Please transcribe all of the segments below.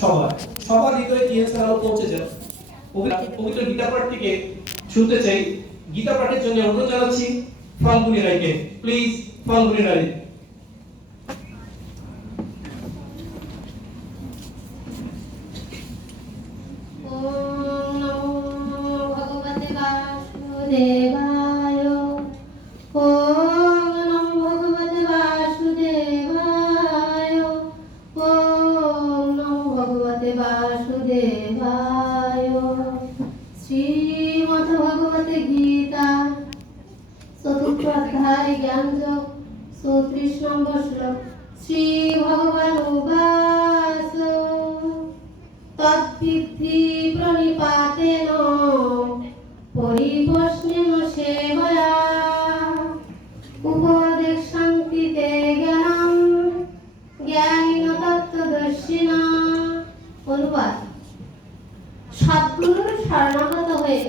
সবার। সবার হৃদয়ে ইয়ে পৌঁছে যায় পবিত্র গীতা পাঠ শুনতে চাই। গীতা পাঠের জন্য অনুরোধ জানাচ্ছি, ফাল্গুনি রায়কে। প্লিজ, ফাল্গুনি রায়। ভগবতে বাসুদেবা ভগবতে বাসুদেবায়। শ্রীমদ ভগবতে গীতা। চতুর্থ অধ্যায় চৌত্রিশ নম্বর শ্লোক। শ্রী ভগবান উবাস তদ্বিদ্ধি প্রণিপাতেন। পরিবশ্নেন সেবয়া। উপদেশ শান্তিতে জ্ঞানম। জ্ঞানীন তত্ত্বদর্শিনা অনুবাদ সদ্গুরুর শরণাগত হয়ে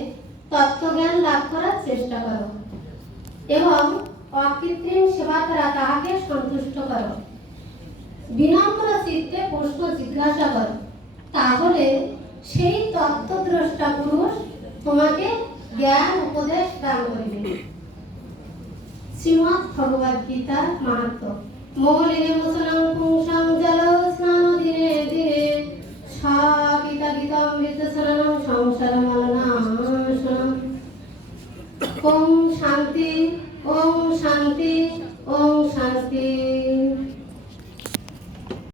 তত্ত্বজ্ঞান লাভ করার চেষ্টা করো এবং অকৃত্রিম সেবা দ্বারা তাহাকে সন্তুষ্ট করো। বিনম্র চিত্তে প্রশ্ন জিজ্ঞাসা করো, তাহলে সেই তত্ত্বদ্রষ্টা পুরুষ তোমাকে জ্ঞান উপদেশ দান করিবে। শ্রীমৎ ভগবদ মাহাত্ম মৌলিনী মুসলং পুংসাং গীতামৃতসরণম সংসারম অনাশনম ওম শান্তি ওম শান্তি ওম শান্তি